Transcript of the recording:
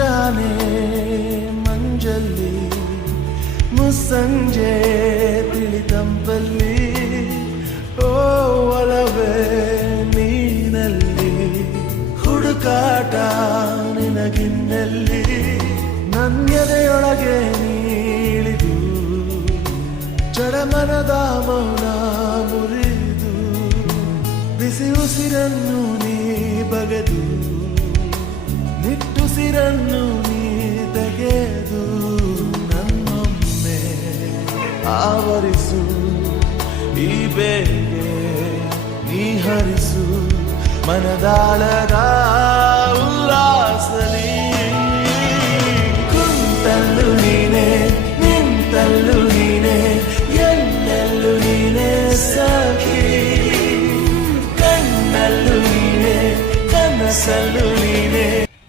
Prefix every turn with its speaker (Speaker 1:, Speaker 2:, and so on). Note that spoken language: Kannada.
Speaker 1: ಮುಂಜಾನೆ ಮಂಜಲ್ಲಿ, ಮುಸ್ಸಂಜೆ ತಿಳಿತಂಪಲ್ಲಿ, ಓ ಒಲವೇ ನೀನಲ್ಲಿ, ಹುಡುಕಾಟ ನಿನಗಿನ್ನಲ್ಲಿ, ನನ್ಯದೆಯೊಳಗೆ ನೀಳಿದು, ಚಡಮನದ ಮೌನ ಮುರಿದು, ಬಿಸಿ ಉಸಿರನ್ನು ನೀ ಬಗೆದು ಕಣ್ಣನ್ನು ನೀ ತೆಗೆದು ನನ್ನೊಮ್ಮೆ ಆವರಿಸು. ಈ ಬೇಗೆ ನೀ ಹರಿಸು. ಮನದಾಳದ ಉಲ್ಲಾಸಲಿ. ಕುಂತಲ್ಲು ನೀನೆ, ನಿಂತಲ್ಲು ನೀನೆ ಎಲ್ಲೆಲ್ಲು ನೀನೆ ಸಖಿ. ಕಣ್ಣಲ್ಲು ನೀನೆ, ಕನಸಲ್ಲು